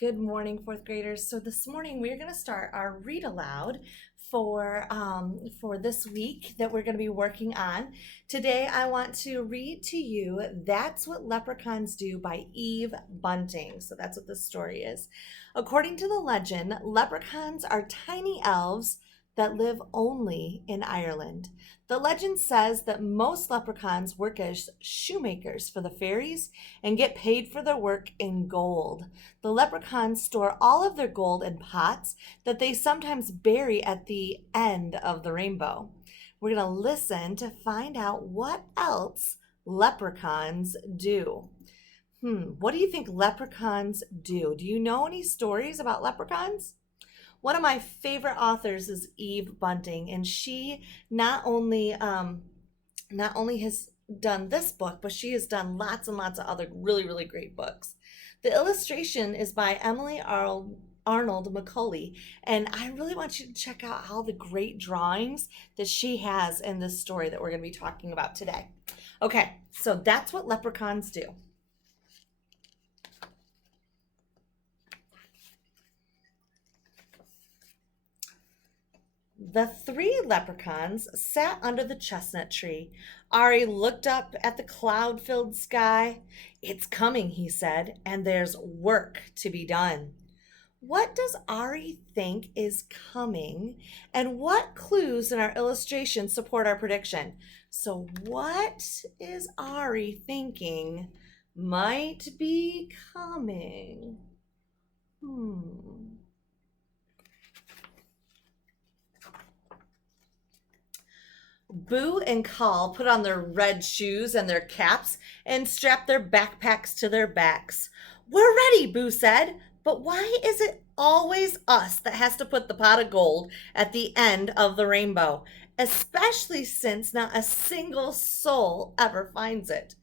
Good morning, fourth graders. So this morning we're going to start our read aloud for this week that we're going to be working on. Today I want to read to you That's What Leprechauns Do by Eve Bunting. So that's what this story is. According to the legend, leprechauns are tiny elves that live only in Ireland. The legend says that most leprechauns work as shoemakers for the fairies and get paid for their work in gold. The leprechauns store all of their gold in pots that they sometimes bury at the end of the rainbow. We're going to listen to find out what else leprechauns do. What do you think leprechauns do? Do you know any stories about leprechauns? One of my favorite authors is Eve Bunting, and she not only has done this book, but she has done lots and lots of other really, really great books. The illustration is by Emily Arnold McCulley, and I really want you to check out all the great drawings that she has in this story that we're going to be talking about today. Okay, so that's what leprechauns do. The three leprechauns sat under the chestnut tree. Ari looked up at the cloud-filled sky. "It's coming," he said, "and there's work to be done." What does Ari think is coming? And what clues in our illustration support our prediction? So what is Ari thinking might be coming? Boo and Call put on their red shoes and their caps and strapped their backpacks to their backs. "We're ready," Boo said, "but why is it always us that has to put the pot of gold at the end of the rainbow, especially since not a single soul ever finds it?"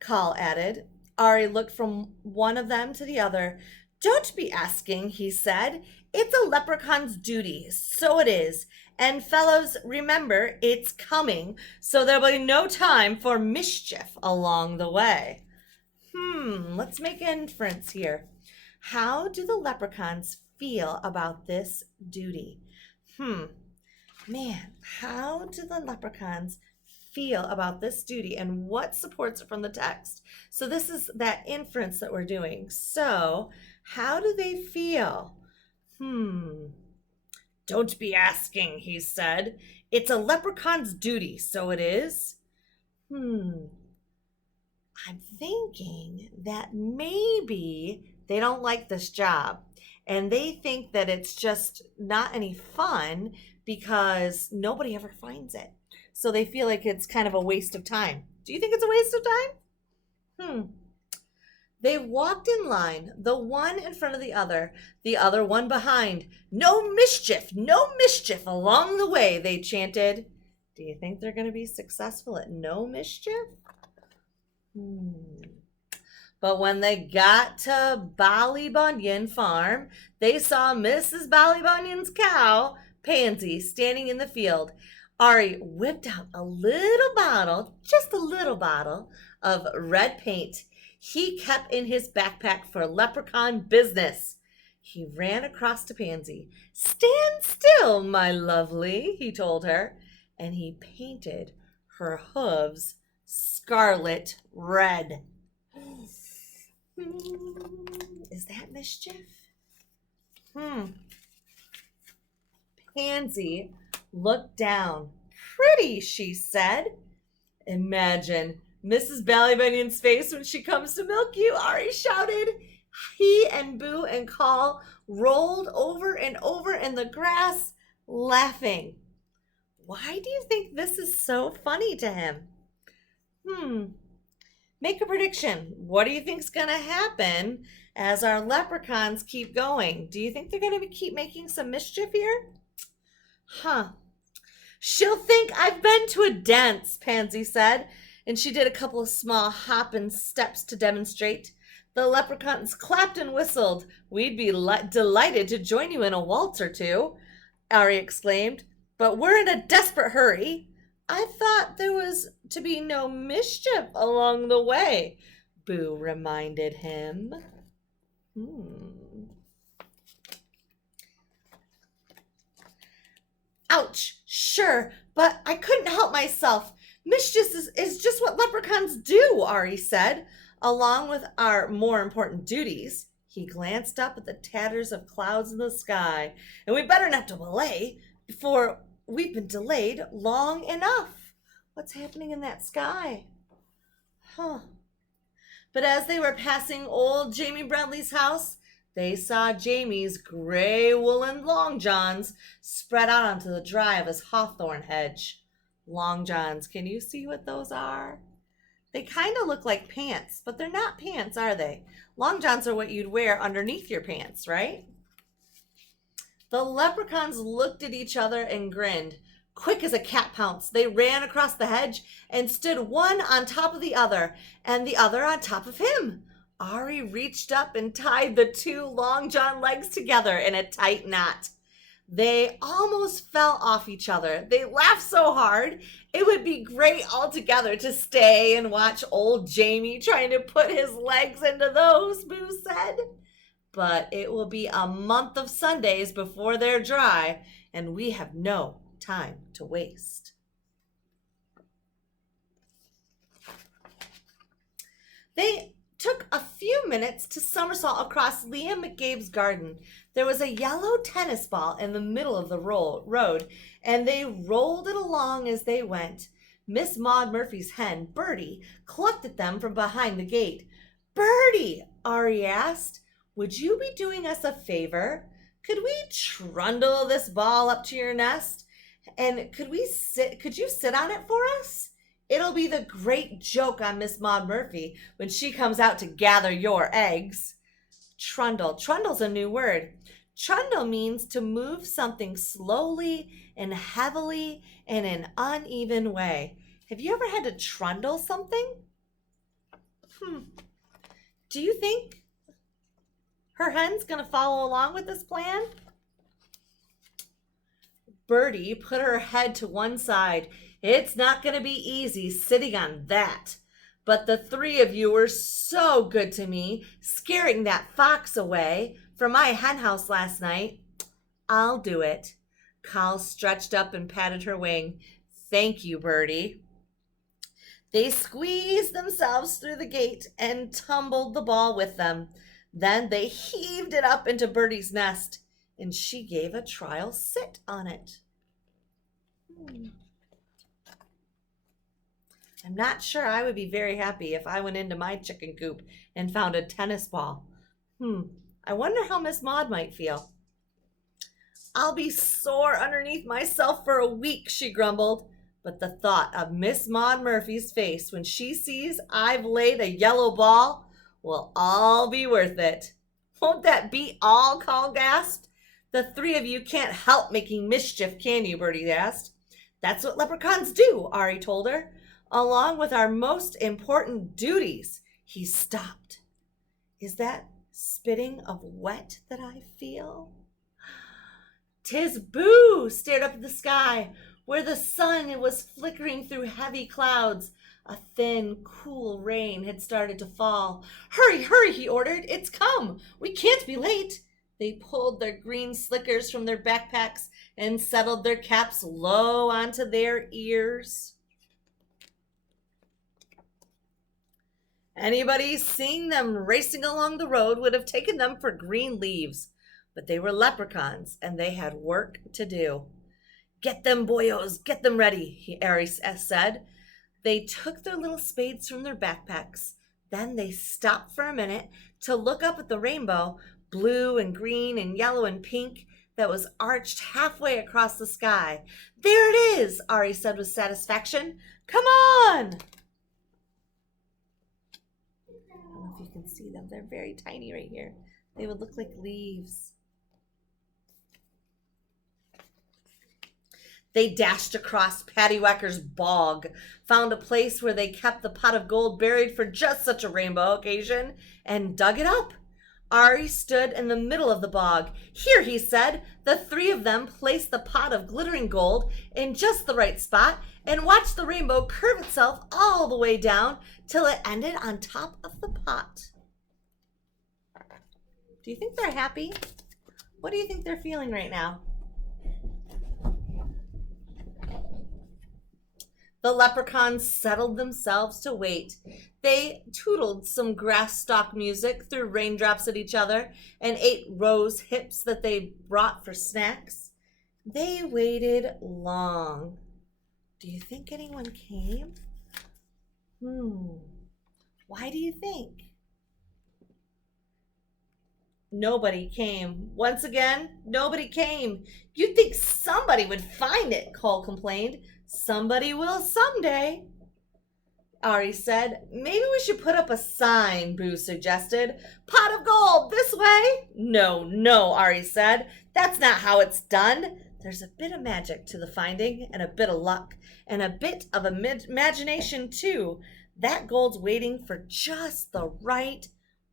Call added. Ari looked from one of them to the other. "Don't be asking," he said. "It's a leprechaun's duty, so it is. And fellows, remember, it's coming, so there'll be no time for mischief along the way." Let's make an inference here. How do the leprechauns feel about this duty? How do the leprechauns feel about this duty, and what supports it from the text? So this is that inference that we're doing. So how do they feel? "Don't be asking," he said. "It's a leprechaun's duty, so it is." I'm thinking that maybe they don't like this job and they think that it's just not any fun because nobody ever finds it. So they feel like it's kind of a waste of time. Do you think it's a waste of time? They walked in line, the one in front of the other one behind. "No mischief along the way," they chanted. Do you think they're going to be successful at no mischief? But when they got to Ballybunion Farm, they saw Mrs. Ballybunion's cow, Pansy, standing in the field. Ari whipped out a little bottle, just a little bottle, of red paint he kept in his backpack for leprechaun business. He ran across to Pansy. "Stand still, my lovely," he told her, and he painted her hooves scarlet red. Is that mischief? Pansy looked down. "Pretty," she said. "Imagine Mrs. Ballybunion's face when she comes to milk you," Ari shouted. He and Boo and Call rolled over and over in the grass, laughing. Why do you think this is so funny to him? Make a prediction. What do you think's going to happen as our leprechauns keep going? Do you think they're going to keep making some mischief here? "She'll think I've been to a dance," Pansy said, and she did a couple of small hopping steps to demonstrate. The leprechauns clapped and whistled. "We'd be delighted to join you in a waltz or two," Ari exclaimed, "but we're in a desperate hurry." "I thought there was to be no mischief along the way," Boo reminded him. sure, but I couldn't help myself. Mischief is just what leprechauns do, Ari said, along with our more important duties. He glanced up at the tatters of clouds in the sky. And we better not delay, for we've been delayed long enough. What's happening in that sky? Huh. But as they were passing old Jamie Bradley's house, they saw Jamie's gray woolen long johns spread out onto the dry of his hawthorn hedge. Long johns, can you see what those are? They kind of look like pants, but they're not pants, are they? Long johns are what you'd wear underneath your pants, right? The leprechauns looked at each other and grinned. Quick as a cat pounce, they ran across the hedge and stood one on top of the other, and the other on top of him. Ari reached up and tied the two long john legs together in a tight knot. They almost fell off each other. They laughed so hard, it would be great altogether to stay and watch old Jamie trying to put his legs into those, Boo said. But it will be a month of Sundays before they're dry, and we have no time to waste. They took a few minutes to somersault across Liam McGabe's garden. There was a yellow tennis ball in the middle of the road, and they rolled it along as they went. Miss Maud Murphy's hen, Bertie, clucked at them from behind the gate. "Bertie," Ari asked, "would you be doing us a favor? Could we trundle this ball up to your nest? And could you sit on it for us? It'll be the great joke on Miss Maud Murphy when she comes out to gather your eggs." Trundle. Trundle's a new word. Trundle means to move something slowly and heavily in an uneven way. Have you ever had to trundle something? Do you think her hen's going to follow along with this plan? Bertie put her head to one side. "It's not going to be easy sitting on that. But the three of you were so good to me, scaring that fox away from my hen house last night. I'll do it." Carl stretched up and patted her wing. "Thank you, Bertie." They squeezed themselves through the gate and tumbled the ball with them. Then they heaved it up into Bertie's nest, and she gave a trial sit on it. I'm not sure I would be very happy if I went into my chicken coop and found a tennis ball. I wonder how Miss Maud might feel. "I'll be sore underneath myself for a week," she grumbled. But the thought of Miss Maud Murphy's face when she sees I've laid a yellow ball will all be worth it. "Won't that be all?" Carl gasped. "The three of you can't help making mischief, can you?" Bertie asked. "That's what leprechauns do," Ari told her. "Along with our most important duties." He stopped. Is that spitting of wet that I feel? 'Tis Boo stared up at the sky, where the sun was flickering through heavy clouds. A thin, cool rain had started to fall. "Hurry, hurry," he ordered. "It's come. We can't be late." They pulled their green slickers from their backpacks and settled their caps low onto their ears. Anybody seeing them racing along the road would have taken them for green leaves, but they were leprechauns and they had work to do. "Get them, boyos, get them ready," Ari said. They took their little spades from their backpacks. Then they stopped for a minute to look up at the rainbow, blue and green and yellow and pink, that was arched halfway across the sky. "There it is," Ari said with satisfaction. "Come on!" I don't know if you can see them. They're very tiny right here. They would look like leaves. They dashed across Pattywhacker's bog, found a place where they kept the pot of gold buried for just such a rainbow occasion, and dug it up. Ari stood in the middle of the bog. "Here," he said. The three of them placed the pot of glittering gold in just the right spot and watched the rainbow curve itself all the way down till it ended on top of the pot. Do you think they're happy? What do you think they're feeling right now? The leprechauns settled themselves to wait. They tootled some grass stalk music, threw raindrops at each other, and ate rose hips that they brought for snacks. They waited long. Do you think anyone came? Why do you think? Nobody came. Once again, nobody came. You'd think somebody would find it, Cole complained. Somebody will someday. Ari said. Maybe we should put up a sign, Boo suggested. Pot of gold, this way. No, Ari said. That's not how it's done. There's a bit of magic to the finding, and a bit of luck, and a bit of imagination, too. That gold's waiting for just the right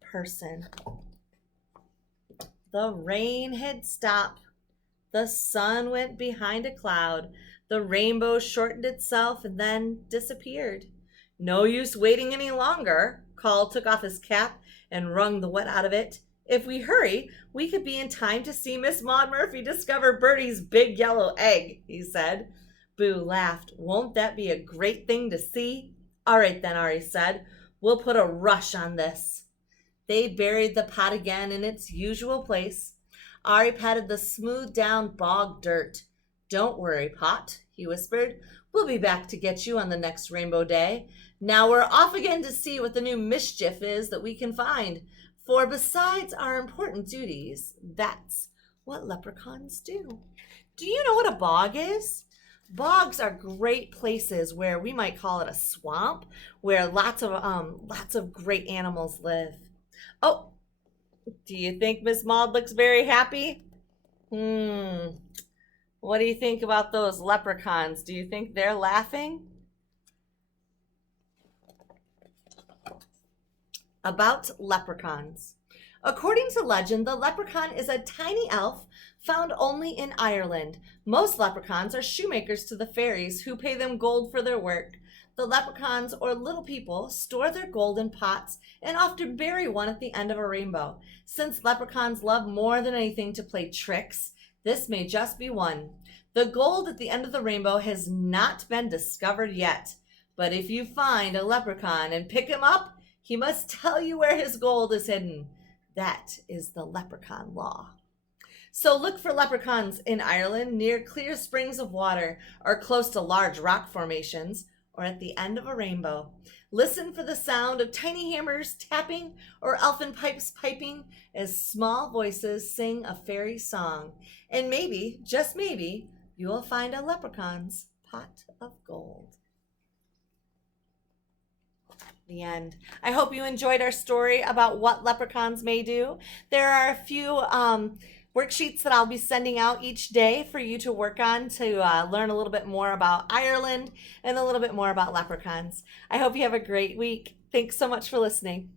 person. The rain had stopped. The sun went behind a cloud. The rainbow shortened itself and then disappeared. No use waiting any longer. Carl took off his cap and wrung the wet out of it. If we hurry, we could be in time to see Miss Maud Murphy discover Bertie's big yellow egg, he said. Boo laughed. Won't that be a great thing to see? All right then, Ari said. We'll put a rush on this. They buried the pot again in its usual place. Ari patted the smooth down bog dirt. Don't worry, Pot, he whispered. We'll be back to get you on the next rainbow day. Now we're off again to see what the new mischief is that we can find. For besides our important duties, that's what leprechauns do. Do you know what a bog is? Bogs are great places where we might call it a swamp, where lots of great animals live. Oh, do you think Miss Maud looks very happy? What do you think about those leprechauns? Do you think they're laughing? About leprechauns. According to legend, the leprechaun is a tiny elf found only in Ireland. Most leprechauns are shoemakers to the fairies who pay them gold for their work. The leprechauns, or little people, store their gold in pots and often bury one at the end of a rainbow. Since leprechauns love more than anything to play tricks, this may just be one. The gold at the end of the rainbow has not been discovered yet. But if you find a leprechaun and pick him up, he must tell you where his gold is hidden. That is the leprechaun law. So look for leprechauns in Ireland near clear springs of water or close to large rock formations, or at the end of a rainbow. Listen for the sound of tiny hammers tapping or elfin pipes piping as small voices sing a fairy song. And maybe, just maybe, you will find a leprechaun's pot of gold. The end. I hope you enjoyed our story about what leprechauns may do. There are a few worksheets that I'll be sending out each day for you to work on to learn a little bit more about Ireland and a little bit more about leprechauns. I hope you have a great week. Thanks so much for listening.